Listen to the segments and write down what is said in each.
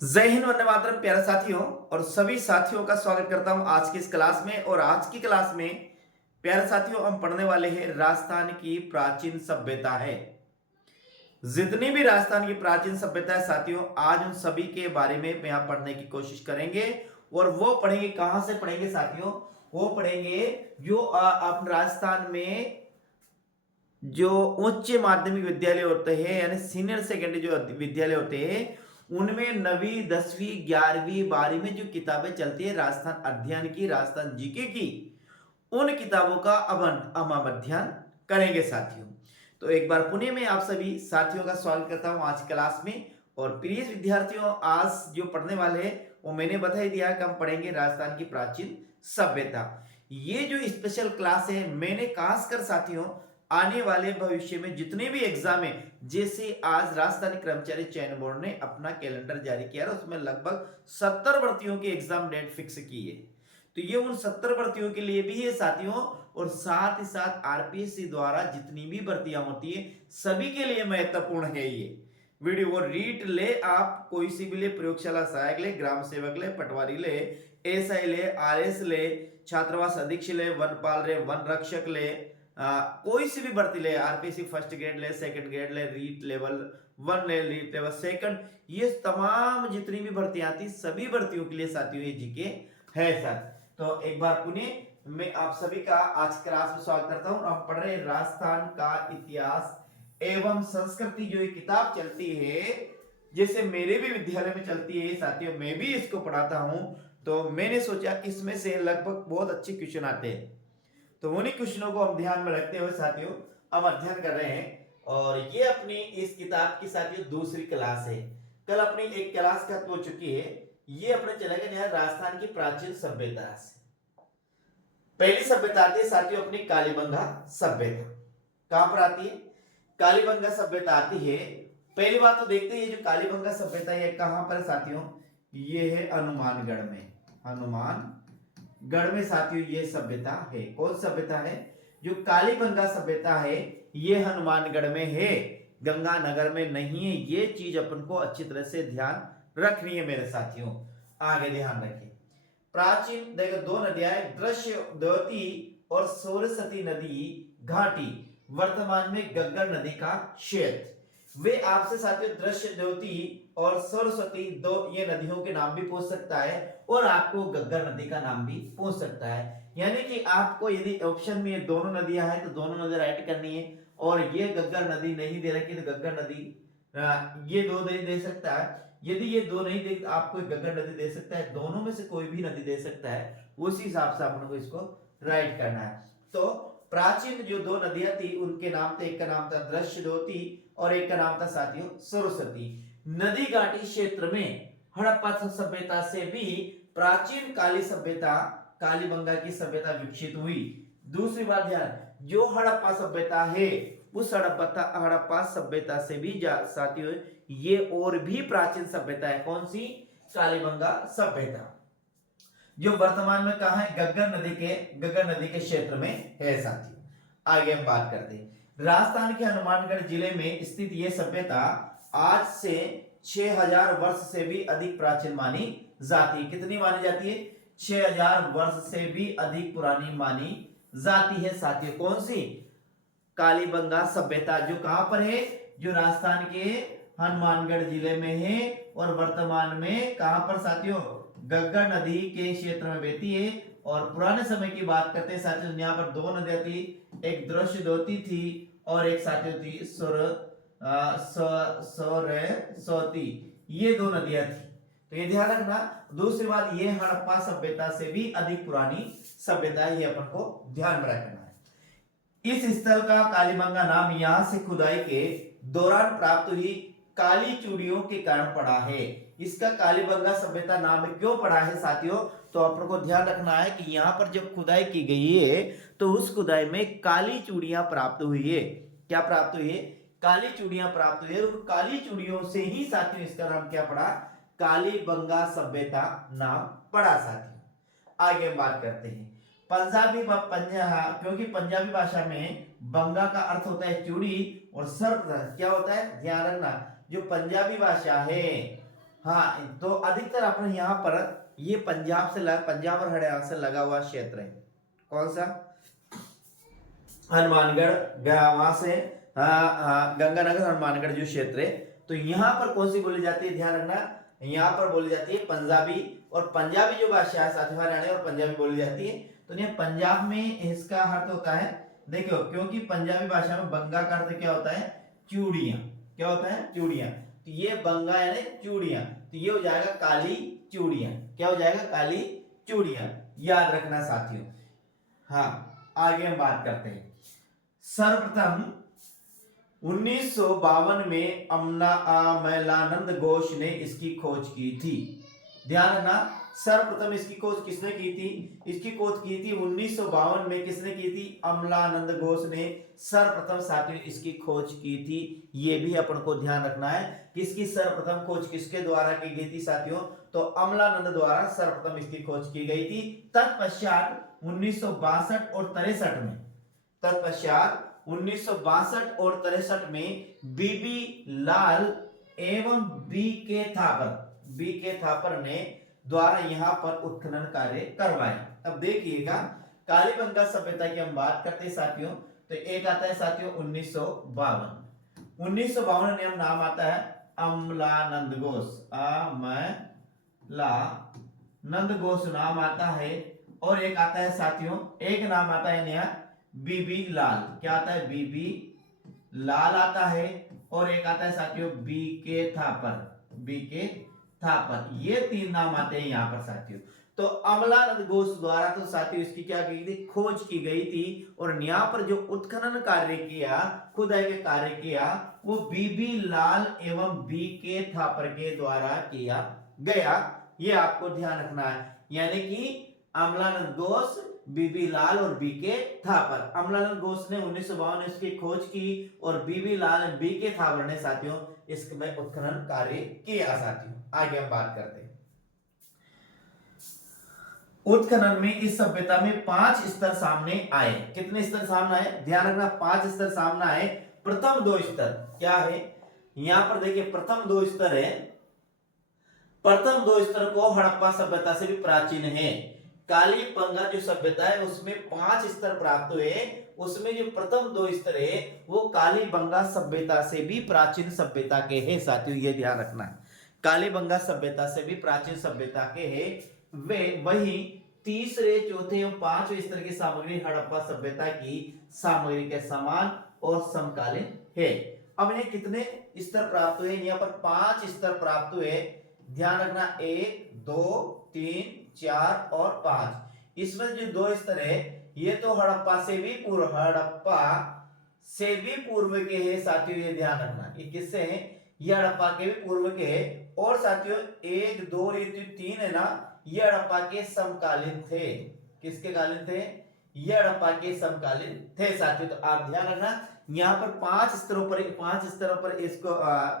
जय हिंद, वंदे मातरम। प्यारे साथियों और सभी साथियों का स्वागत करता हूं आज की इस क्लास में। और आज की क्लास में प्यारे साथियों हम पढ़ने वाले हैं राजस्थान की प्राचीन सभ्यता है। जितनी भी राजस्थान की प्राचीन सभ्यता है साथियों, आज उन सभी के बारे में यहाँ पढ़ने की कोशिश करेंगे। और वो पढ़ेंगे, कहां से पढ़ेंगे साथियों? वो पढ़ेंगे जो आप राजस्थान में जो उच्च माध्यमिक विद्यालय होते हैं, यानी सीनियर सेकेंडरी जो विद्यालय होते हैं, उनमें 9वीं 10वीं 11वीं 12वीं में जो किताबें चलती है राजस्थान अध्ययन की, राजस्थान जीके की, उन किताबों का अब हम अध्ययन करेंगे साथियों। तो एक बार पुणे में आप सभी साथियों का स्वागत करता हूं आज क्लास में। और प्रिय विद्यार्थियों, आज जो पढ़ने वाले हैं वो मैंने बता ही दिया कि हम पढ़ेंगे राजस्थान की प्राचीन सभ्यता। ये जो स्पेशल क्लास है, मैंने खासकर साथियों आने वाले भविष्य में जितने भी एग्जाम है, जैसे आज राजस्थानी कर्मचारी चयन बोर्ड ने अपना कैलेंडर जारी किया है, उसमें लगभग 70 भर्तियों की एग्जाम डेट फिक्स की है। तो ये उन 70 भर्तियों के लिए भी है साथियों। और साथ ही साथ आरपीएससी द्वारा जितनी भी भर्तियां होती है सभी के लिए महत्वपूर्ण है ये वीडियो। वो रीट ले, आप कोई सी भी ले, प्रयोगशाला सहायक ले, ग्राम सेवक ले, पटवारी ले, एसआई ले, आरएस ले, छात्रावास अधीक्षक ले, वनपाल ले, वन रक्षक ले, कोई सी भी भर्ती ले, आरपीसी फर्स्ट ग्रेड ले, सेकंड ग्रेड ले, रीट लेवल 1 ले, रीट लेवल सेकंड, ये तमाम जितनी भी भर्तियां आती सभी भर्तियों के लिए साथियों ये जीके है सर। तो एक बार पुनः मैं आप सभी का आज क्लास में स्वागत करता हूं। आप पढ़ रहे राजस्थान का इतिहास एवं संस्कृति, जो ये किताब चलती है, जैसे मेरे भी विद्यालय में चलती है साथियों, मैं भी इसको पढ़ाता हूं। तो मैंने सोचा इसमें से लगभग बहुत अच्छे क्वेश्चन आते हैं, तो उन्हीं क्वेश्चनों को हम ध्यान में रखते हुए साथियों हम अध्ययन कर रहे हैं। और ये अपनी इस किताब की साथियों दूसरी क्लास है। कल अपनी एक क्लास खत्म हो चुकी है। ये अपने चले गए राजस्थान की प्राचीन सभ्यता से। पहली सभ्यता आती है साथियों अपनी कालीबंगा सभ्यता। कहां पर आती है? कालीबंगा सभ्यता आती है। पहली बात तो देखते हैं, ये जो कालीबंगा सभ्यता है कहां पर साथियों? ये है हनुमानगढ़ में। हनुमानगढ़ में साथियों ये सभ्यता है। कौन सभ्यता है? जो कालीबंगा सभ्यता है ये हनुमानगढ़ में है, गंगानगर में नहीं है। ये चीज अपन को अच्छी तरह से ध्यान रखनी है मेरे साथियों। आगे ध्यान रखें। प्राचीन देखो दो नदियां हैं, दृश्यवती और सरस्वती नदी घाटी, वर्तमान में गग्गर नदी का क्षेत्र। वे आपसे साथियों दृश्यवती और सरस्वती दो ये नदियों के नाम भी पूछ सकता है, और आपको गग्गर नदी का नाम भी पूछ सकता है। यानी कि आपको यदि ऑप्शन में ये दोनों नदियां हैं तो दोनों नदी राइट करनी है, और ये गग्गर नदी नहीं दे रखी तो गग्गर नदी ये दो नहीं दे सकता है। यदि ये दो नहीं दे तो आपको गग्गर नदी दे सकता है, दोनों में से कोई भी नदी दे सकता है। उसी हिसाब से अपन को इसको राइट करना है। तो प्राचीन जो दो नदियां थी उनके नाम थे, एक का नाम था दृश्यवती और एक का नाम था साथियों सरस्वती। नदी घाटी क्षेत्र में हड़प्पा सभ्यता से भी प्राचीन काली सभ्यता, कालीबंगा की सभ्यता विकसित हुई। दूसरी बात ध्यान, जो हड़प्पा सभ्यता है उस हड़प्पा सभ्यता से भी साथियों ये और भी प्राचीन सभ्यता है। कौन सी? कालीबंगा सभ्यता, जो वर्तमान में कहा है? गग्गर नदी के क्षेत्र में है साथियों। आगे हम बात करते हैं राजस्थान के हनुमानगढ़ जिले में स्थित यह सभ्यता आज से 6000 वर्ष से भी अधिक प्राचीन मानी जाती है। कितनी मानी जाती है? 6000 वर्ष से भी अधिक पुरानी मानी जाती है साथियों। कौन सी? कालीबंगा सभ्यता, जो कहां पर है? जो राजस्थान के हनुमानगढ़ जिले में है, और वर्तमान में कहां पर साथियों? गग्गर नदी के क्षेत्र में बहती है। और पुराने समय की बात करते हैं साथियों, यहाँ पर दो नदियां थी, एक दृश्यवती थी और एक साथियों थी सरस्वती। ये दो नदियां थी, तो ये ध्यान रखना। दूसरी बात, ये हड़प्पा सभ्यता से भी अधिक पुरानी सभ्यता है, ये अपन को ध्यान में रखना है। इस स्थल का कालीबंगा नाम यहां से खुदाई के दौरान प्राप्त हुई काली चूड़ियों के कारण पड़ा है। इसका कालीबंगा सभ्यता नाम क्यों पड़ा है साथियों? तो अपन को ध्यान रखना है कि यहाँ पर जब खुदाई की गई है तो उस खुदाई में काली चूड़ियां प्राप्त हुई है। क्या प्राप्त हुई है? काली चूड़ियां प्राप्त हुई है, और काली चूड़ियों से ही साथियों इसका नाम क्या पड़ा? कालीबंगा सभ्यता नाम पड़ा साथियों। आगे हम बात करते हैं पंजाबी क्योंकि पंजाबी भाषा में बंगा का अर्थ होता है चूड़ी, और सर्प क्या होता है? ध्यान रखना, जो पंजाबी भाषा है, हाँ, तो अधिकतर अपन यहाँ पर ये पंजाब और हरियाणा से लगा हुआ क्षेत्र है। कौन सा? हनुमानगढ़, वहां से गंगानगर हनुमानगढ़ जो क्षेत्र है, तो यहाँ पर कौन सी बोली जाती है, ध्यान रखना, यहाँ पर बोली जाती है पंजाबी। और पंजाबी जो भाषा है साथियों, हरियाणा और पंजाबी बोली जाती है। तो ये पंजाब में इसका अर्थ होता है, देखो, क्योंकि पंजाबी भाषा में बंगा का अर्थ क्या होता है, चूड़ियां। क्या होता है? चूड़ियां। तो ये बंगा यानी चूड़ियां, तो ये हो जाएगा काली चूड़ियां। क्या हो जाएगा? काली चूड़ियां। याद रखना साथियों। हाँ, आगे हम बात करते हैं। सर्वप्रथम 1952 में अमलानंद घोष ने इसकी खोज की थी। ध्यान रखना, सर्वप्रथम इसकी खोज किसने की थी? इसकी खोज की थी 1952 में। किसने की थी? अमलानंद घोष ने सर्वप्रथम साथियों इसकी खोज की थी। ये भी अपन को ध्यान रखना है, किसकी सर्वप्रथम खोज किसके द्वारा की गई थी साथियों? तो अमलानंद द्वारा सर्वप्रथम इसकी खोज की गई थी। तत्पश्चात 1962 और 63 में, तत्पश्चात 1962 और 63 में बीबी लाल एवं बी के थापर ने द्वारा यहाँ पर उत्खनन कार्य करवाए। अब देखिएगा, कालीबंगा सभ्यता की हम बात करते हैं साथियों, तो एक आता है साथियों 1952। 1952 में नाम आता है अमलानंद घोष, अमलानंद घोष नाम आता है। और एक आता है साथियों, एक नाम आता है नया बीबी लाल। क्या आता है? बीबी लाल आता है। और एक आता है साथियों बी के थापर। ये तीन नाम आते हैं यहाँ पर साथियों। तो अमलानंद घोष द्वारा तो साथियों इसकी क्या की थी? खोज की गई थी। और यहाँ पर जो उत्खनन कार्य किया, खुदाई के कार्य किया, वो बीबी लाल एवं बी के थापर के द्वारा किया गया। ये आपको ध्यान रखना है, यानी कि अमलानंद घोष, बीबी लाल और बी के थापर। अमलानंद घोष ने 1952 में इसकी खोज की और बीबी लाल बी के थापर ने साथियों इसमें उत्खनन कार्य किया साथियों। आगे हम बात करते हैं। उत्खनन में इस सभ्यता में 5 स्तर सामने आए। कितने स्तर सामने आए? ध्यान रखना, 5 स्तर सामने आए। प्रथम 2 स्तर क्या है? यहां पर देखिए, प्रथम 2 स्तर है। प्रथम 2 स्तर को हड़प्पा सभ्यता से भी प्राचीन है। कालीबंगा जो सभ्यता है उसमें 5 स्तर प्राप्त हुए। उसमें जो प्रथम 2 स्तर है वो कालीबंगा सभ्यता से भी प्राचीन सभ्यता के हैं साथियों, ये ध्यान रखना है। कालीबंगा सभ्यता से भी प्राचीन सभ्यता के हैं वे। वही तीसरे, चौथे एवं 5वें स्तर की सामग्री हड़प्पा सभ्यता की सामग्री के समान और समकालीन है। अब इन्हें कितने स्तर प्राप्त हुए? यहाँ पर 5 स्तर प्राप्त हुए। ध्यान रखना, 1, 2, 3, 4 और 5। इसमें जो 2 स्तर है ये तो हड़प्पा से भी पूर्व के हैं साथियों, ये ध्यान रखना। ये किससे हैं? ये हड़प्पा के भी पूर्व के हैं। और साथियों 1, 2 और 3 है ना, ये हड़प्पा के समकालीन थे। किसके कालीन थे? ये हड़प्पा के समकालीन थे साथियों। तो आप ध्यान रखना, यहाँ पर 5 स्तरों पर इसको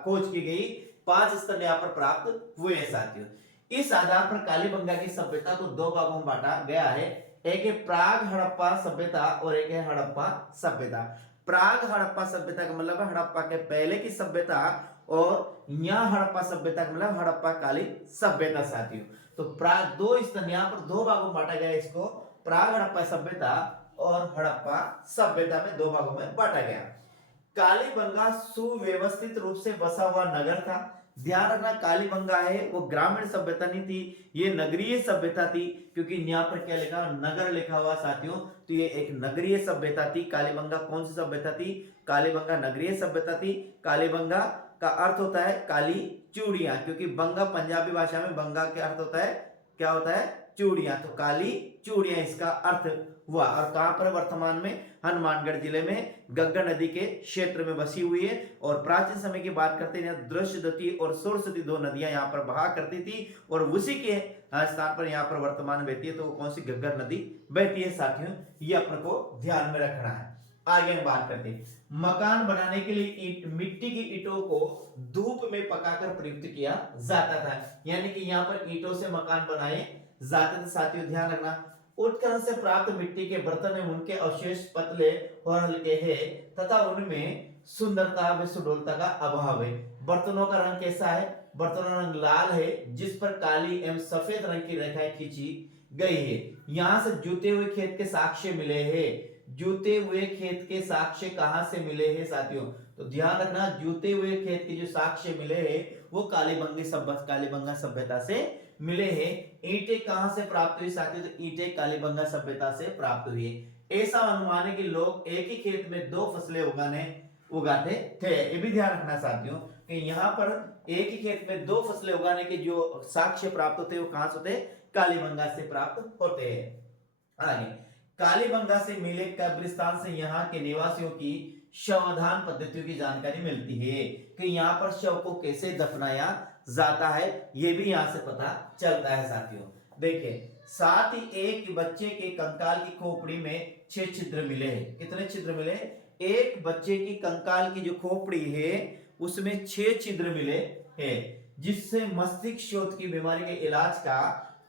खोज की गई। 5 स्तर यहाँ पर प्राप्त हुए साथियों। इस आधार पर कालीबंगा की सभ्यता को 2 भागों में बांटा गया है। एक है प्राग हड़प्पा सभ्यता और एक है हड़प्पा सभ्यता। प्राग हड़प्पा सभ्यता का मतलब है हड़प्पा के पहले की सभ्यता, और यहाँ हड़प्पा सभ्यता का मतलब हड़प्पा कालीन सभ्यता साथियों। तो प्राग 2 स्तर, यहाँ पर 2 भागों में बांटा गया है इसको, प्राग हड़प्पा सभ्यता और हड़प्पा सभ्यता में 2 भागों में बांटा गया। कालीबंगा सुव्यवस्थित रूप से बसा हुआ नगर था। ध्यान रखना, कालीबंगा है वो ग्रामीण सभ्यता नहीं थी, ये नगरीय सभ्यता थी। क्योंकि यहाँ पर क्या लिखा? नगर लिखा हुआ साथियों, तो ये एक नगरीय सभ्यता थी। कालीबंगा कौन सी सभ्यता थी? कालीबंगा नगरीय सभ्यता थी। कालीबंगा का अर्थ होता है काली चूड़ियां, क्योंकि बंगा पंजाबी भाषा में बंगा का अर्थ होता है, क्या होता है? चूड़ियां। तो काली चूड़ियां इसका अर्थ हुआ। और कहां पर? वर्तमान में हनुमानगढ़ जिले में गंगा नदी के क्षेत्र में बसी हुई है। और प्राचीन समय की बात करते हैं, दृश्यदती और सुरसती 2 नदियां यहाँ पर बहा करती थी, और उसी के स्थान पर यहाँ पर वर्तमान बहती है। तो कौन सी? घग्गर नदी बहती है साथियों, ये अपने को ध्यान में रखना है। आगे हम बात करते हैं। मकान बनाने के लिए मिट्टी की ईंटों को धूप में पकाकर प्रयुक्त किया जाता था। यानी कि यहाँ पर ईंटों से मकान बनाए जाते थे साथियों, ध्यान रखना। उत्खनन से प्राप्त मिट्टी के बर्तन में उनके अवशेष पतले और हल्के हैं तथा उनमें सुंदरता व सुडौलता का अभाव है। बर्तनों का रंग कैसा है? बर्तनों का रंग लाल है जिस पर काली एवं सफेद रंग की रेखाएं खींची गई है। यहां से जूते हुए खेत के साक्ष्य मिले हैं। जूते हुए खेत के साक्ष्य कहां से मिले हैं साथियों? तो ध्यान रखना, जूते हुए खेत के जो साक्ष्य मिले हैं वो कालीबंगा सभ्यता से मिले हैं। ईंटें कहां से प्राप्त हुई साथियों? तो ईंटें कालीबंगा सभ्यता से प्राप्त हुई। ऐसा अनुमान है कि लोग एक ही खेत में 2 फसलें उगाते थे। ये भी ध्यान रखना साथियों कि यहाँ पर एक ही खेत में 2 फसलें उगाने के जो साक्ष्य प्राप्त होते हैं वो कहां से होते हैं? कालीबंगा से प्राप्त होते हैं। आगे, कालीबंगा से मिले कब्रिस्तान से यहाँ के निवासियों की शवदान पद्धतियों की जानकारी मिलती है कि यहाँ पर शव को कैसे दफनाया जाता है, ये भी यहाँ से पता चलता है साथियों। देखिए, साथ ही एक बच्चे के कंकाल की खोपड़ी में 6 छिद्र मिले हैं। कितने छिद्र मिले? एक बच्चे की कंकाल की जो खोपड़ी है उसमें 6 छिद्र मिले हैं, जिससे मस्तिष्क शोथ की बीमारी के इलाज का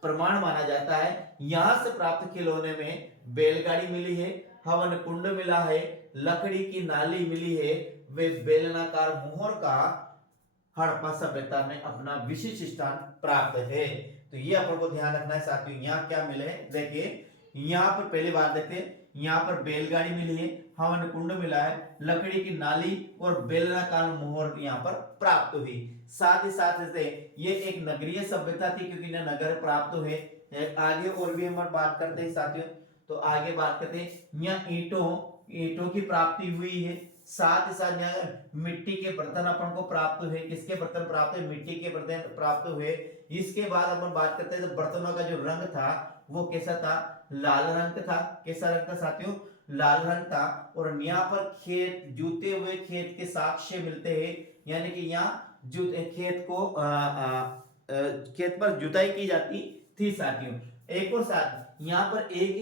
प्रमाण माना जाता है। यहां से प्राप्त खिलौने में बैलगाड़ी मिली है, हवन कुंड मिला है, लकड़ी की नाली मिली है, वे बेलनाकार मोहर का हड़प्पा सभ्यता में अपना विशिष्ट स्थान प्राप्त है। तो ये अपन को ध्यान रखना है साथियों। यहाँ क्या मिले? देखिए, यहाँ पर पहली बात देखते हैं, यहाँ पर बैलगाड़ी मिली है, हवन कुंड मिला है, लकड़ी की नाली और बेलनाकार मोहर यहाँ पर प्राप्त हुई। साथ ही साथ ये एक नगरीय सभ्यता थी क्योंकि इन्हें नगर प्राप्त हुए। आगे और भी हम बात करते हैं साथियों। तो आगे बात करते हैं, यहाँ ईंटों की प्राप्ति हुई है। साथ ही साथ यहाँ मिट्टी के बर्तन अपन को प्राप्त हुए। किसके बर्तन प्राप्त हुए? मिट्टी के बर्तन प्राप्त हुए। इसके बाद अपन बात करते हैं तो बर्तनों का जो रंग था वो कैसा था? लाल रंग था। कैसा रंग था साथियों? लाल रंग था। और यहाँ पर जूते हुए खेत के साक्ष्य मिलते हैं, यानी कि यहाँ खेत पर जुताई की जाती थी साथियों। एक और साथ यहाँ पर एक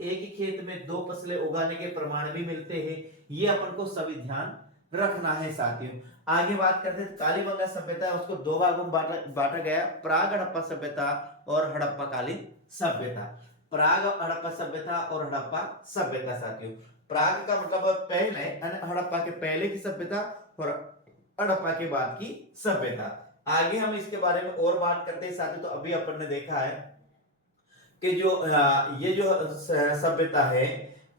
ही खेत में 2 फसलें उगाने के प्रमाण भी मिलते हैं। ये अपन को सभी ध्यान रखना है साथियों। आगे बात करते हैं, कालीबंगा सभ्यता उसको 2 भागों में बांटा गया, प्राग हड़प्पा सभ्यता और हड़प्पा कालीन सभ्यता। प्राग हड़प्पा सभ्यता और हड़प्पा सभ्यता साथियों। प्राग का मतलब पहले, हड़प्पा के पहले की सभ्यता और हड़प्पा के बाद की सभ्यता। आगे हम इसके बारे में और बात करते हैं साथियों। तो अभी अपन ने देखा है कि ये जो सभ्यता है,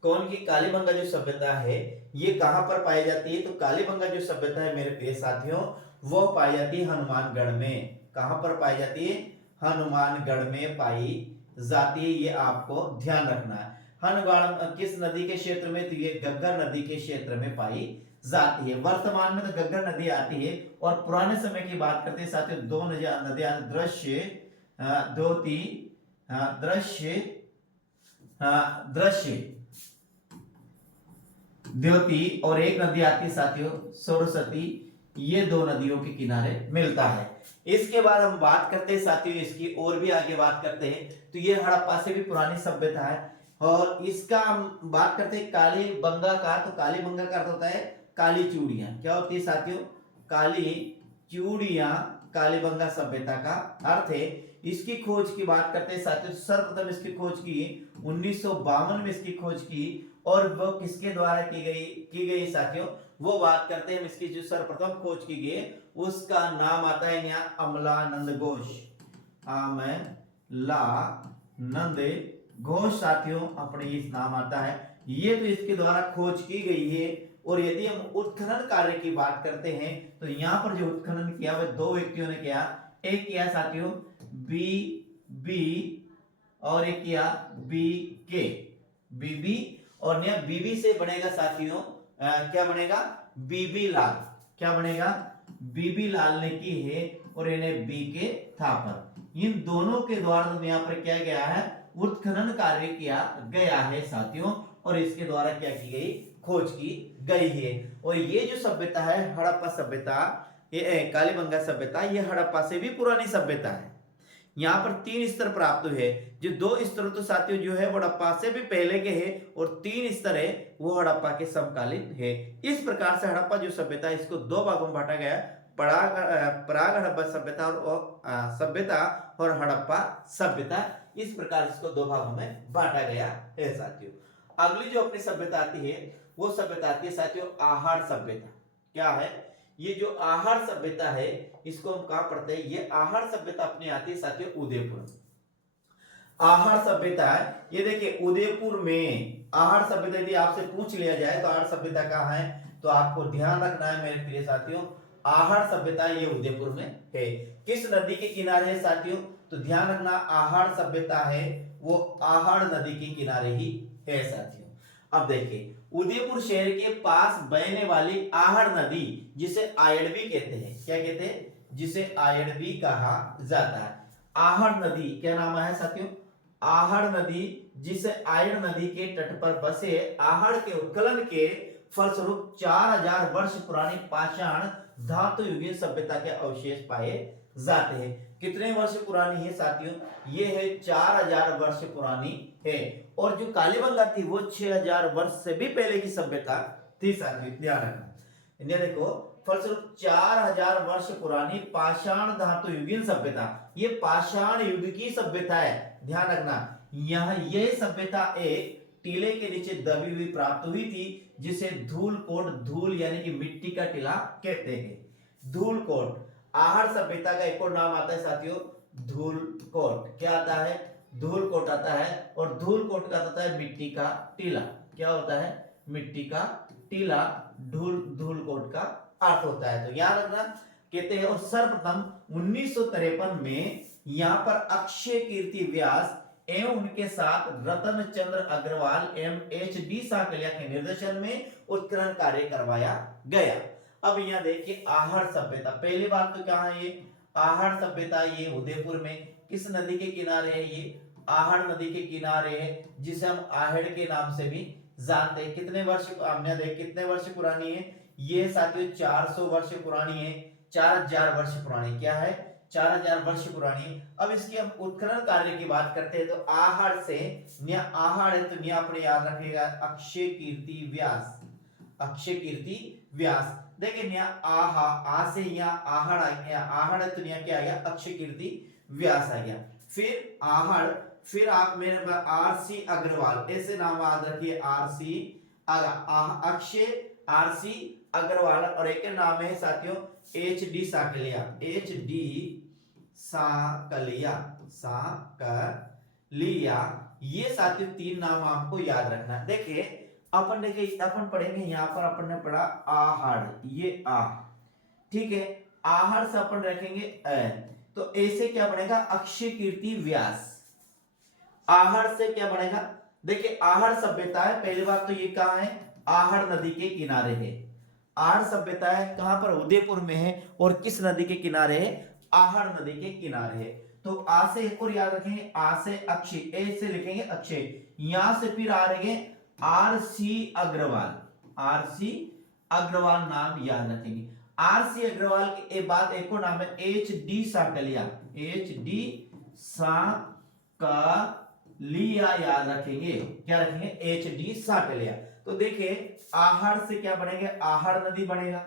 कौन की? कालीबंगा जो सभ्यता है ये कहां पर पाई जाती है? तो कालीबंगा जो सभ्यता है मेरे प्रिय साथियों वो पाई जाती है हनुमानगढ़ में। कहां पर पाई जाती है? हनुमानगढ़ में पाई जाती है। ये आपको ध्यान रखना है। हनुमानगढ़ किस नदी के क्षेत्र में? तो ये घग्गर नदी के क्षेत्र में पाई जाती है। वर्तमान में तो घग्गर नदी आती है। और पुराने समय की बात करते हैं साथियों, 2 नदियां दृश्य द्योति और एक नदी आती है साथियों सरस्वती। ये 2 नदियों के किनारे मिलता है। इसके बाद हम बात करते हैं साथियों इसकी और भी आगे बात करते हैं। तो ये हड़प्पा से भी पुरानी सभ्यता है। और इसका हम बात करते हैं कालीबंगा का। तो कालीबंगा का अर्थ होता है काली चूड़ियां। क्या होती है साथियों? काली चूड़ियां कालीबंगा सभ्यता का अर्थ है। इसकी खोज की बात करते हैं साथियों, सर्वप्रथम इसकी खोज की 1952 में इसकी खोज की। और वो किसके द्वारा की गई साथियों? वो बात करते हैं इसकी जो सर्वप्रथम खोज की गई उसका नाम आता है यहाँ अमलानंद घोष। अमलानंद घोष साथियों अपने इस नाम आता है। ये तो इसके द्वारा खोज की गई है। और यदि हम उत्खनन कार्य की बात करते हैं तो यहाँ पर जो उत्खनन किया वह 2 व्यक्तियों ने किया। एक किया साथियों बी और एक किया BK। बीबी और यह बीबी से बनेगा साथियों क्या बनेगा? बीबी लाल। क्या बनेगा? बीबी लाल ने की है और इन्हें BK थापर। इन दोनों के द्वारा यहाँ पर क्या गया है? उत्खनन कार्य किया गया है साथियों। और इसके द्वारा क्या की गई? खोज की गई है। और ये जो सभ्यता है हड़प्पा सभ्यता, ये कालीबंगा सभ्यता, ये हड़प्पा से भी पुरानी सभ्यता है। यहाँ पर 3 स्तर प्राप्त हुए। जो 2 स्तर तो साथियों जो है हड़प्पा से भी पहले के हैं और 3 स्तर है वो हड़प्पा के समकालीन है। इस प्रकार से हड़प्पा जो सभ्यता है इसको 2 भागों में बांटा गया, प्राग हड़प्पा सभ्यता और हड़प्पा सभ्यता। इस प्रकार इसको 2 भागों में बांटा गया है साथियों। अगली जो अपनी सभ्यता आती है वो सभ्यता आती है साथियों आहार सभ्यता। क्या है? ये जो आहड़ सभ्यता है इसको हम कहाँ पढ़ते हैं, ये आहड़ सभ्यता अपने आती है साथियों उदयपुर। आहड़ सभ्यता है, ये देखिए उदयपुर में आहड़ सभ्यता यदि आपसे पूछ लिया जाए तो आहड़ सभ्यता कहाँ है, तो आपको ध्यान रखना है मेरे प्रिय साथियों, आहड़ सभ्यता ये उदयपुर में है। किस नदी के किनारे है साथियों, तो ध्यान रखना आहड़ सभ्यता है वो आहड़ नदी के किनारे ही है साथियों। अब देखिए उदयपुर शहर के पास बहने वाली आहड़ नदी जिसे आयड़बी कहते हैं, क्या कहते हैं, जिसे आयड़बी कहा जाता है। आहड़ नदी क्या नाम है साथियों, आहड़ नदी जिसे आयड़ नदी के तट पर बसे आहड़ के उत्खनन के फलस्वरूप 4000 वर्ष पुरानी पाषाण धातु युगीन सभ्यता के अवशेष पाए जाते हैं। कितने वर्ष पुरानी है साथियों, ये है 4000 वर्ष पुरानी है। और जो कालीबंगा थी वो 6000 वर्ष से भी पहले की सभ्यता थी साथियों, ध्यान रखना। इन्हें देखो फलस्वरूप 4000 वर्ष पुरानी पाषाण धातु युगीन सभ्यता, ये पाषाण युग की सभ्यता है, ध्यान रखना। यह ये सभ्यता एक टीले के नीचे दबी हुई प्राप्त हुई थी जिसे धूलकोट, धूल यानी कि मिट्टी का टीला कहते हैं। धूलकोट आहड़ सभ्यता का एक और नाम आता है साथियों धूलकोट, क्या आता है, धूलकोट आता है। और धूलकोट का आता है मिट्टी का टीला, क्या होता है, मिट्टी का टीला, धूलकोट का अर्थ होता है। तो याद रखना कहते हैं। और सर्वप्रथम 1953 में यहां पर अक्षय कीर्ति व्यास एवं उनके साथ रतन चंद्र अग्रवाल एवं HD साकलिया के निर्देशन में उत्खनन कार्य करवाया गया। अब यहाँ देखिए आहड़ सभ्यता, पहली बात तो कहाँ है, ये आहड़ सभ्यता ये उदयपुर में किस नदी के किनारे है, ये आहड़ नदी के किनारे है जिसे हम आहड़ के नाम से भी जानते हैं। कितने वर्ष, हमने देख कितने वर्ष पुरानी है, ये साथियों 400 वर्ष पुरानी है, 4000 वर्ष पुरानी, क्या है 4000 वर्ष पुरानी। अब इसकी हम उत्खनन कार्य की बात करते हैं तो आहड़ से आहड़ है तो अपने याद रखिएगा अक्षय कीर्ति व्यास, अक्षय कीर्ति व्यास। देखिए आहा आ से यहाँ आहड़ आ गया, आहड़ है तो क्या आ गया अक्षय कीर्ति व्यास आ गया। फिर आहड़, फिर आप मेरे पास RC अग्रवाल, ऐसे नाम याद रखिए RC अक्षय RC अग्रवाल। और एक नाम है साथियों HD साकलिया, HD साकलिया, साकलिया। ये साथियों तीन नाम आपको याद रखना है। देखिए अपन पढ़ेंगे यहाँ पर अपन ने पढ़ा आहड़, ये आ, ठीक है, आहड़ से अपन रखेंगे तो ऐसे क्या बनेगा अक्षय कीर्ति व्यास। आहड़ से क्या बनेगा, देखिए आहड़ सभ्यता है, पहली बात तो ये कहाँ है, आहड़ नदी के किनारे है। आहड़ सभ्यता है कहां पर, उदयपुर में है। और किस नदी के किनारे है, आहड़ नदी के किनारे है। तो आ से एक और याद रखेंगे, आ से अक्षय, ए से लिखेंगे अक्षय, यहां से फिर आ रहे RC अग्रवाल, RC अग्रवाल नाम याद रखेंगे। RC अग्रवाल के बाद एक और नाम है HD साकलिया, HD साकलिया याद रखेंगे, क्या रखेंगे HD साकलिया। तो देखिए आहड़ से क्या बनेगा, आहड़ नदी बनेगा,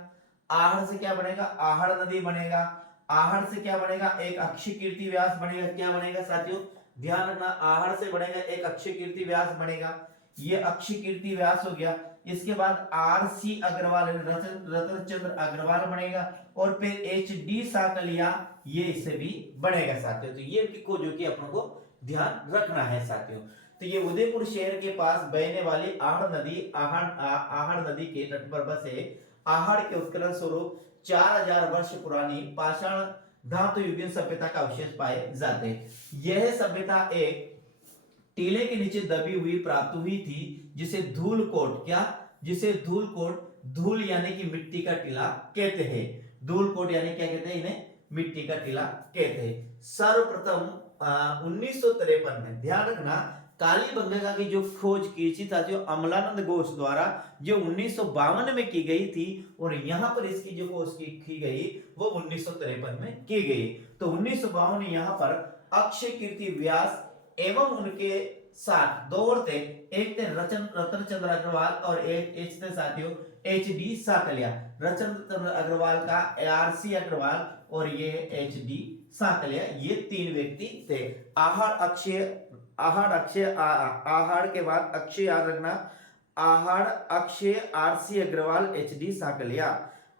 आहड़ से क्या बनेगा, आहड़ नदी बनेगा। आहड़ से क्या बनेगा, एक अक्षय कीर्ति व्यास बनेगा, क्या बनेगा साथियों ध्यान रखना, आहड़ से बनेगा एक अक्षय कीर्ति व्यास बनेगा, ये अक्षय कीर्ति व्यास हो गया। इसके बाद RC अग्रवाल, रतन चंद्र अग्रवाल बनेगा। और फिर HD साकलिया ये इसे भी बनेगा साथियों। तो ये को जो कि अपन को ध्यान रखना है साथियों। तो ये उदयपुर शहर के पास बहने वाली आहड़ नदी, आहड़ नदी के तट पर बसे आहड़ के उत्खनन स्वरूप 4000 वर्ष पुरानी पाषाण धातु युगीन सभ्यता का अवशेष पाए जाते हैं। यह सभ्यता एक टीले के नीचे दबी हुई प्राप्त हुई थी जिसे धूलकोट, क्या, जिसे धूलकोट, धूल यानी कि मिट्टी का टीला कहते हैं। धूलकोट यानी क्या कहते हैं, इन्हें मिट्टी का टीला कहते हैं। सर्वप्रथम 1953 में, ध्यान रखना कालीबंगा की जो खोज की थी जो अमलानंद घोष द्वारा जो 1952 में की गई थी, और यहां पर इसकी जो खोज की गई वो 1953 में की गई। तो 1952 में यहां पर अक्षय कीर्ति व्यास एवं उनके साथ दो और थे, एक थे रतन चंद्र अग्रवाल और एक थे साथियों HD साकलिया। रतन चंद्र अग्रवाल का RC अग्रवाल और ये HD साकलिया, ये तीन व्यक्ति थे। आहड़ अक्षय, आहड़ के बाद अक्षय याद रखना, आहड़ अक्षय RC अग्रवाल HD साकलिया।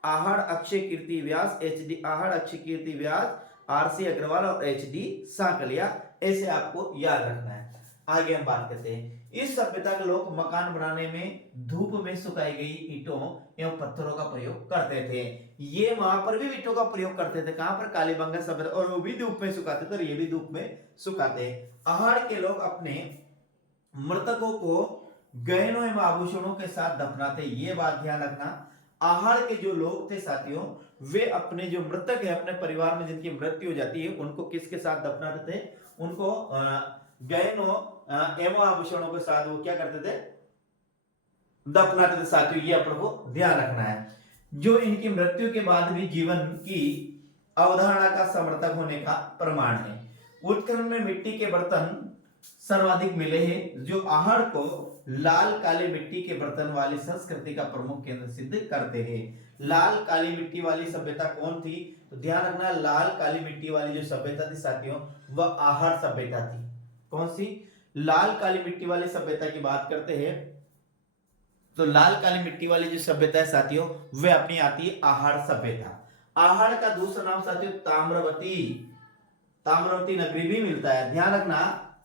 आहड़ अक्षय कीर्ति व्यास, HD आहड़ अक्षय कीर्ति व्यास, RC अग्रवाल और HD सांकलिया, ऐसे आपको याद रखना है। आगे हम बात करते हैं। इस सभ्यता के लोग मकान बनाने में धूप में सुखाई गई ईंटों एवं पत्थरों का प्रयोग करते थे। ये वहां पर भी ईंटों का प्रयोग करते थे, कहां पर, कालीबंगा सभ्यता, और वो भी धूप में सुखाते थे और ये भी धूप में सुखाते। आहड़ के लोग अपने मृतकों को गहनों एवं आभूषणों के साथ दफनाते। ये बात ध्यान रखना, आहड़ के जो लोग थे साथियों, वे अपने जो मृतक है, अपने परिवार में जिनकी मृत्यु हो जाती है, उनको किसके साथ दफनाते थे? उनको गहनों एवं आभूषणों के साथ वो क्या करते थे? दफनाते थे साथियों। ये अपन को ध्यान रखना है। जो इनकी मृत्यु के बाद भी जीवन की अवधारणा का समर्थक होने का प्रमाण है। उत्खनन में मिट्टी के बर्तन सर्वाधिक मिले हैं, जो आहड़ को लाल काली मिट्टी के बर्तन वाली संस्कृति का प्रमुख केंद्र सिद्ध करते हैं। लाल काली मिट्टी वाली सभ्यता कौन थी? तो ध्यान रखना, लाल काली मिट्टी वाली जो सभ्यता थी साथियों, वह आहड़ सभ्यता थी। कौन सी? लाल काली मिट्टी वाली सभ्यता की बात करते हैं तो लाल काली मिट्टी वाली जो सभ्यता है साथियों, वे अपनी आती है आहड़ सभ्यता। आहड़ का दूसरा नाम साथियों ताम्रवती, ताम्रवती नगरी भी मिलता है। ध्यान रखना,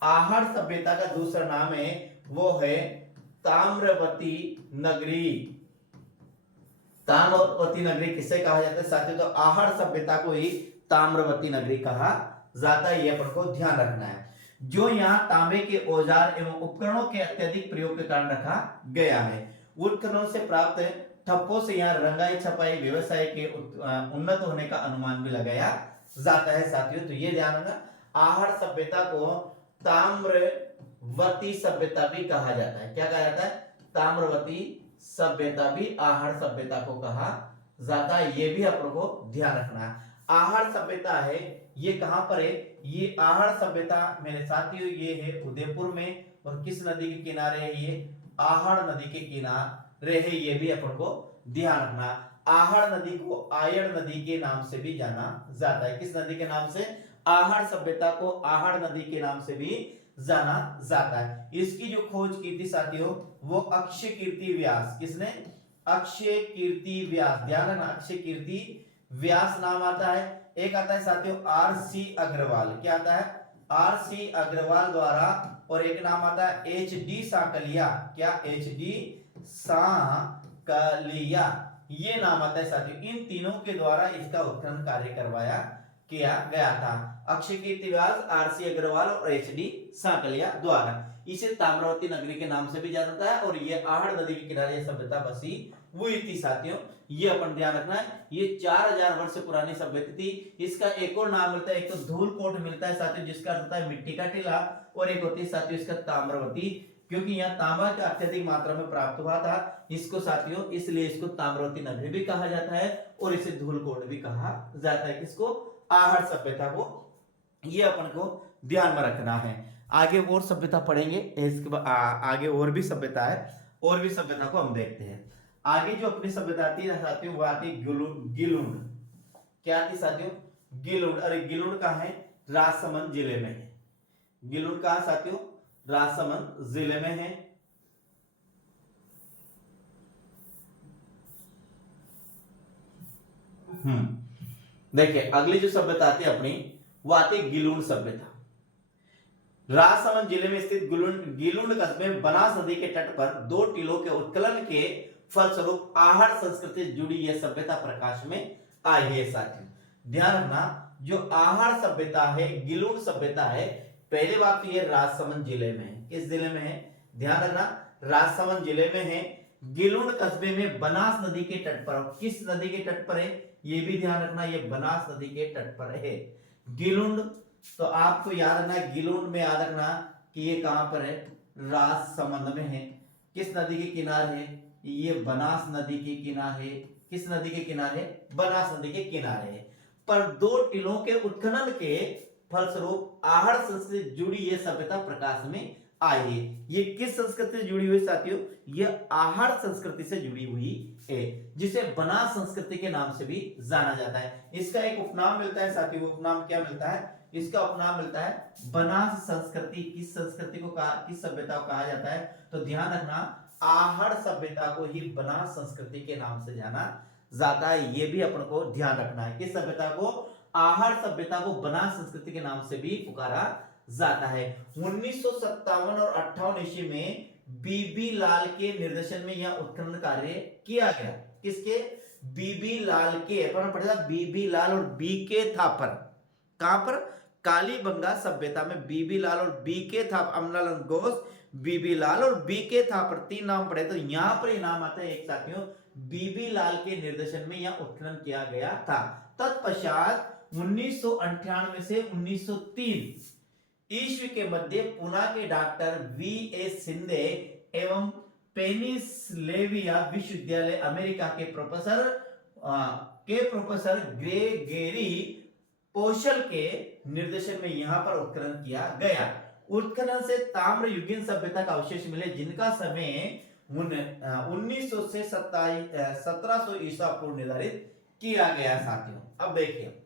आहड़ सभ्यता का दूसरा नाम है वो है ताम्रवती नगरी। ताम्रवती नगरी किसे कहा जाता है साथियों? तो आहड़ सभ्यता को ही ताम्रवती नगरी कहा जाता है। ये अपन को ध्यान रखना है। जो यहाँ तांबे के औजार एवं उपकरणों के अत्यधिक प्रयोग के कारण रखा गया है। उत्खननों से प्राप्त ठप्पों से यहाँ रंगाई छपाई व्यवसाय के उन्नत होने का अनुमान भी लगाया जाता है साथियों। तो ये ध्यान रखना, आहड़ सभ्यता को ताम्रवती सभ्यता भी कहा जाता है। क्या कहा जाता है? ताम्रवती सभ्यता भी आहड़ सभ्यता को कहा जाता है। ये भी अपन को ध्यान रखना है। आहड़ सभ्यता है, ये कहां पर है? ये आहड़ सभ्यता मेरे साथियों ये है उदयपुर में। और किस नदी के किनारे है? ये आहड़ नदी के किनारे है। ये भी अपन को ध्यान रखना। आहड़ नदी को आयड़ नदी के नाम से भी जाना जाता है। किस नदी के नाम से? आहड़ सभ्यता को आहड़ नदी के नाम से भी जाना जाता है। इसकी जो खोज की थी साथियों, वो अक्षय कीर्ति व्यास। किसने? अक्षय कीर्ति व्यास। ध्यान रखना, अक्षय कीर्ति व्यास नाम आता है। एक आता है साथियों RC अग्रवाल। क्या आता है? RC अग्रवाल द्वारा। और एक नाम आता है HD सांकलिया। क्या? HD सांकलिया, ये नाम आता है साथियों। इन तीनों के द्वारा इसका उत्खनन कार्य करवाया किया गया था। अक्षय कीर्ति व्यास, RC अग्रवाल और HD सांकलिया द्वारा। इसे ताम्रवती नगरी के नाम से भी जाना जाता है। और ये आहड़ नदी के किनारे सभ्यता बसी हुई थी साथियों। ये अपन ध्यान रखना है। ये 4000 वर्ष पुरानी सभ्यता थी। इसका एक और नाम मिलता है, एक तो धूलकोट मिलता है साथियों, जिसका अर्थ होता है मिट्टी का टीला। और एक होती है साथियों इसका ताम्रवती, क्योंकि यहाँ तांबा का अत्यधिक मात्रा में प्राप्त हुआ था इसको साथियों, इसलिए इसको ताम्रवती नगरी भी कहा जाता है। और इसे धूलकोट भी कहा जाता है। किसको? आहड़ सभ्यता को। ये अपन को ध्यान में रखना है। आगे और सभ्यता पढ़ेंगे, इसके बाद आगे और भी सभ्यता है, और भी सभ्यता को हम देखते हैं। आगे जो अपनी सभ्यता आती है साथियों, वो आती है गिलुंड। क्या आती है साथियों? गिलुंड। अरे गिलुंड कहाँ है? राजसमंद जिले में है। गिलुंड कहाँ साथियों? राजसमंद जिले में है। देखिए अगली जो सभ्यता आती है अपनी, वो आती है गिलुंड सभ्यता। राजसमंद जिले में स्थित गिलुंड कस्बे में बनास नदी के तट पर 2 टीलों के उत्खनन के फलस्वरूप आहड़ संस्कृति से जुड़ी यह सभ्यता प्रकाश में आई है साथियों। ध्यान रखना, जो आहड़ सभ्यता है, गिलुंड सभ्यता है, पहले बात तो ये राजसमंद जिले में है। किस जिले में है? ध्यान रखना, राजसमंद जिले में है। गिलुंड कस्बे में बनास नदी के तट पर। किस नदी के तट पर है? ये भी ध्यान रखना, ये बनास नदी के तट पर है गिलुंड। तो आपको याद रखना, गिलुंड में याद रखना कि ये कहां पर है? राजसमंद में है। किस नदी के किनारे है? ये बनास नदी के किनारे। किस नदी के किनारे? बनास नदी के किनारे है। पर 2 टीलों के उत्खनन के फलस्वरूप आहड़ संस्कृति से जुड़ी यह सभ्यता प्रकाश में आई है। ये किस संस्कृति से जुड़ी हुई साथियों? ये आहड़ संस्कृति से जुड़ी हुई है, जिसे बनास संस्कृति के नाम से भी जाना जाता है। इसका एक उपनाम मिलता है साथियों। उपनाम क्या मिलता है? इसका उपनाम मिलता है बनास संस्कृति। किस संस्कृति को कहा, किस सभ्यता को कहा जाता है? तो ध्यान रखना, आहड़ सभ्यता को ही बनास संस्कृति के नाम से जाना जाता है, ये भी अपन को ध्यान रखना है। किस सभ्यता को? आहड़ सभ्यता को बनास संस्कृति के नाम से भी पुकारा जाता है। 1957 और 58 ईस्वी में बीबी लाल के निर्देशन में यह उत्खनन कार्य किया गया। किसके? बीबी लाल के, अपन पढ़ा बीबी लाल और बी के थापर। कहां पर? कालीबंगा सभ्यता में बीबी लाल और बी के थापर, अमलानंद घोष, बीबी लाल और बी के थापर, तीन नाम पढ़े। तो यहां पर ये नाम आता है एक साथियों, बीबी लाल के निर्देशन में यह उत्खनन किया गया था। तत्पश्चात 1998 से 1903 ईस्वी के मध्य पुणे के डॉक्टर वी एस सिंधे एवं पेनिसलेविया विश्वविद्यालय अमेरिका के प्रोफेसर ग्रेगरी पोशल के निर्देशन में यहां पर उत्खनन किया गया। उत्खनन से ताम्र युगीन सभ्यता का अवशेष मिले, जिनका समय 1900 से 1700 ईसा पूर्व निर्धारित किया गया। साथियों अब देखिए,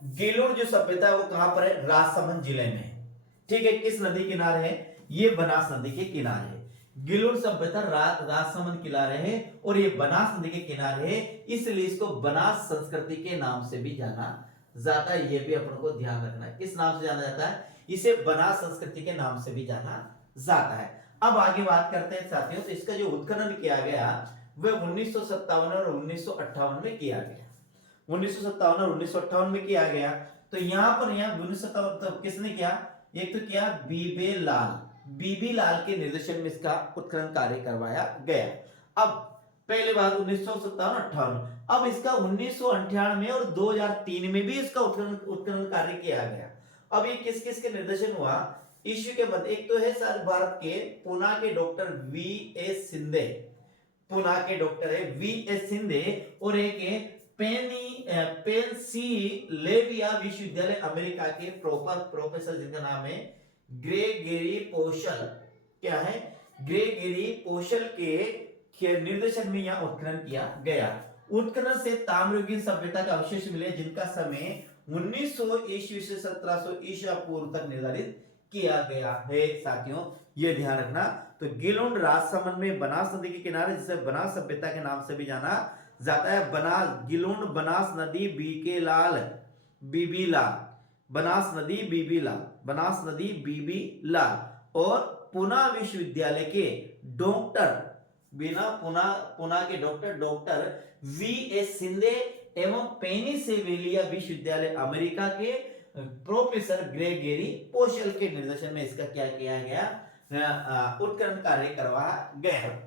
गिलुड़ जो सभ्यता है वो कहां पर है? राजसमंद जिले में। ठीक है, किस नदी किनारे है? ये बनास नदी के किनारे है। गिलुड़ सभ्यता राजसमंद किनारे है और ये बनास नदी के किनारे है, इसलिए इसको बनास संस्कृति के नाम से भी जाना जाता है। ये भी अपन को ध्यान रखना है। किस नाम से जाना जाता है? इसे बनास संस्कृति के नाम से भी जाना जाता है। अब आगे बात करते हैं साथियों, तो इसका जो उत्खनन किया गया वह 1957 और 1958 में किया गया। 1957 और 1958 में किया गया। तो यहां पर 1957 तो किसने किया? एक तो किया बीबी लाल के निर्देशन में इसका उत्खनन कार्य करवाया गया। अब पहले बात 1957-58, अब इसका 1998 और 2003 में भी इसका उत्खनन कार्य किया गया। अब ये किस किस के निर्देशन हुआ? ईस्वी के मध्य एक तो है सर भारत के पुणे के doctor V S Sindhe, Pune के डॉक्टर है वी एस सिंधे, और एक है पेंसिल्वेनिया विश्वविद्यालय अमेरिका के प्रोफेसर जिनका नाम है ग्रेगरी पोशल। क्या है? ग्रेगरी पोशल के निर्देशन में यह उत्खनन किया गया। उत्खनन से ताम्रयुगीन सभ्यता का अवशेष मिले, जिनका समय 1900 ईस्वी से 1700 ईसा पूर्व तक निर्धारित किया गया है। साथियों ये ध्यान रखना। तो गिलुड़ राजसमंद में बनास नदी के किनारे, जिसे बनास सभ्यता के नाम से भी जाना जाता है। बनास गिलुड़ बनास नदी बीबी लाल, बनास नदी बीबी लाल और पुणे विश्वविद्यालय के पुणे के डॉक्टर वी एस सिंधे एवं पेनिसिल्वेनिया विश्वविद्यालय अमेरिका के प्रोफेसर ग्रेगरी पोशल के निर्देशन में इसका क्या किया गया? उत्खनन कार्य करवाया गया।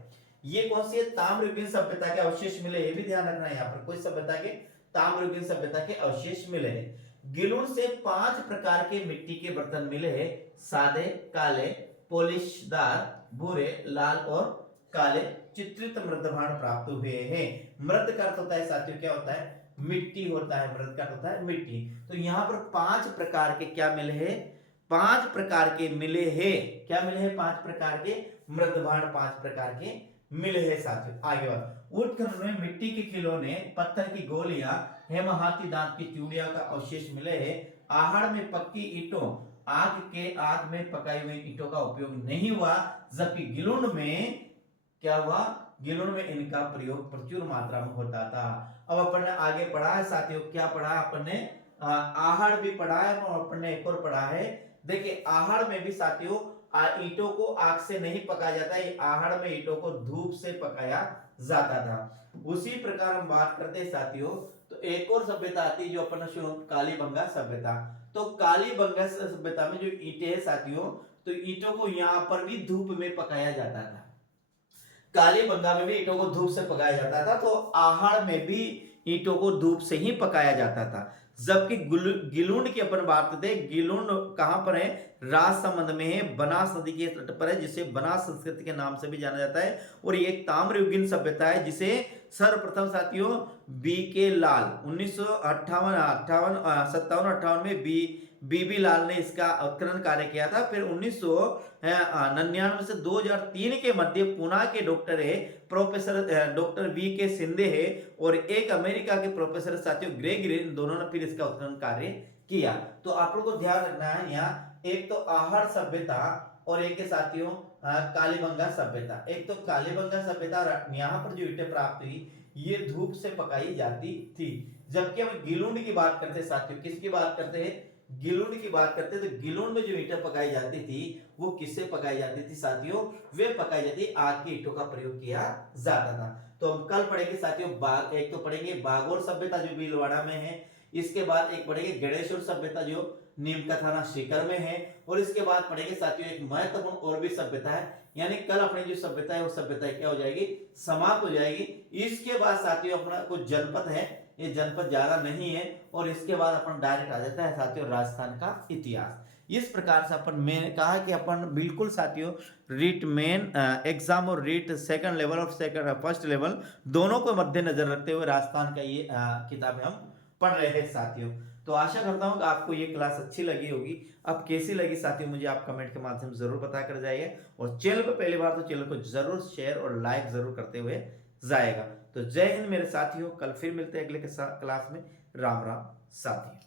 ये कौन सी है? ताम्रयुगीन सभ्यता के अवशेष मिले, ये भी ध्यान रखना है। यहाँ पर कोई सभ्यता के ताम्रयुगीन सभ्यता के अवशेष मिले हैं। गिलुड़ से 5 प्रकार के मिट्टी के बर्तन मिले हैं, सादे, काले, पॉलिशदार, भूरे, लाल और काले चित्रित मृदभांड प्राप्त हुए हैं। मृद का अर्थ होता है साथियों, क्या होता है? मिट्टी होता है। मृद का अर्थ होता है मिट्टी। तो यहाँ पर 5 प्रकार के क्या मिले हैं? 5 प्रकार के मिले हैं। क्या मिले हैं? 5 प्रकार के मृदभांड 5 प्रकार के मिले हैं साथियों। आगे बात, उत्खनन में मिट्टी के खिलौने, पत्थर की गोलियां, हेमहाती दांत की चूड़ियां का अवशेष मिले हैं। आहड़ में पक्की ईंटों, आग में पकाई हुई ईंटों का उपयोग नहीं हुआ, जबकि गिलुड़ में क्या हुआ? गिलुड़ में इनका प्रयोग प्रचुर मात्रा में होता था। अब अपन ने आगे पढ़ा है साथियों, क्या पढ़ा अपन ने? आहड़ भी पढ़ा है और अपन ने एक और पढ़ा है। देखिए आहड़ में भी साथियों ईंटों को आग से नहीं पकाया जाता है, आहड़ में ईंटों को धूप से पकाया जाता था। उसी प्रकार हम बात करते हैं साथियों, तो एक और सभ्यता आती है जो अपन कालीबंगा सभ्यता। तो कालीबंगा सभ्यता में जो ईंटें हैं साथियों, तो ईंटों को यहाँ पर भी धूप में पकाया जाता था। कालीबंगा में भी ईंटों को धूप से पकाया जाता था, तो आहड़ में भी ईंटों को धूप से ही पकाया जाता था। जबकि गिलुड़ की अपन बात करते हैं, गिलुड़ कहां पर है? राजसमंद में है, बनास नदी के तट पर है, जिसे बनास संस्कृति के नाम से भी जाना जाता है। और ये एक ताम्रयुगीन सभ्यता है, जिसे सर्वप्रथम साथियों बी के लाल 1957-58 में बीबी लाल ने इसका उत्खनन कार्य किया था। फिर 1999 से 2003 के मध्य पुणे के डॉक्टर वी के सिंधे है और एक अमेरिका के प्रोफेसर साथियों ग्रेगरी, दोनों ने फिर इसका उत्खनन कार्य किया। तो आप लोगों को ध्यान रखना है, यहाँ एक तो आहड़ सभ्यता और एक के साथियों कालीबंगा सभ्यता। एक तो कालीबंगा सभ्यता, यहाँ पर जो ईंटें प्राप्त हुई ये धूप से पकाई जाती थी। जबकि हम गिलुंड की बात करते हैं साथियों, किसकी बात करते हैं, गिलुंड की बात करते हैं, तो गिलुंड में जो ईंटें पकाई जाती थी वो किससे पकाई जाती थी साथियों, वे पकाई जाती आग की ईंटों का प्रयोग किया जाता था। तो हम कल पढ़ेंगे साथियों एक तो पढ़ेंगे बागोर सभ्यता जो भीलवाड़ा में है, इसके बाद एक पढ़ेंगे गणेश्वर सभ्यता जो नीम का थाना सीकर में है, और इसके बाद पढ़ेंगे साथियों एक महत्वपूर्ण और भी सभ्यता है, यानी कल अपनी जो सभ्यता है वो सभ्यता क्या हो जाएगी, समाप्त हो जाएगी। इसके बाद साथियों अपना कुछ जनपद है, ये जनपद ज्यादा नहीं है, और इसके बाद अपन डायरेक्ट आ जाता है साथियों राजस्थान का इतिहास। इस प्रकार से अपन, मैंने कहा कि अपन बिल्कुल साथियों रीट मेन एग्जाम और रीट सेकंड लेवल और सेकंड फर्स्ट लेवल दोनों को मद्देनजर रखते हुए राजस्थान का ये किताबें हम पढ़ रहे हैं साथियों। तो आशा करता हूं कि आपको ये क्लास अच्छी लगी होगी। अब कैसी लगी साथियों मुझे आप कमेंट के माध्यम से जरूर बता कर जाइए, और चैनल पर पहली बार तो चैनल को जरूर शेयर और लाइक जरूर करते हुए जाएगा। तो जय हिंद मेरे साथियों, कल फिर मिलते हैं अगले क्लास में। राम राम साथियों।